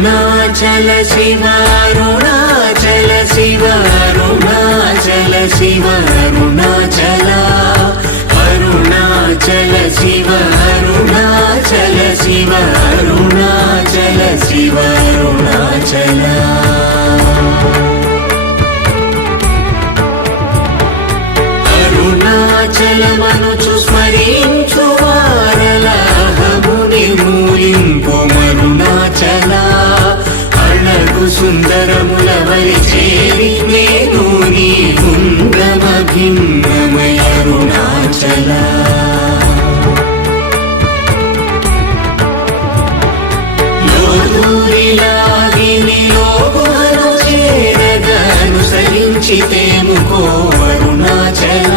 అరుణాచల శివ అరుణాచల శివ అరుణాచల శివ అరుణాచల అరుణాచల శివ అరుణాచల శివ అరుణాచల శివ అరుణాచల అరుణాచలమనుచు స్మరించు వారలహము నిర్మూలింపు మరుణాచల అళగు సుందరముల వలి చేరి నేను నీ గుండమ భిన్నమయ అరుణాచల లోదూరిలాగిని లోగుహను చేరగ అనుసరించితేముకో అరుణాచల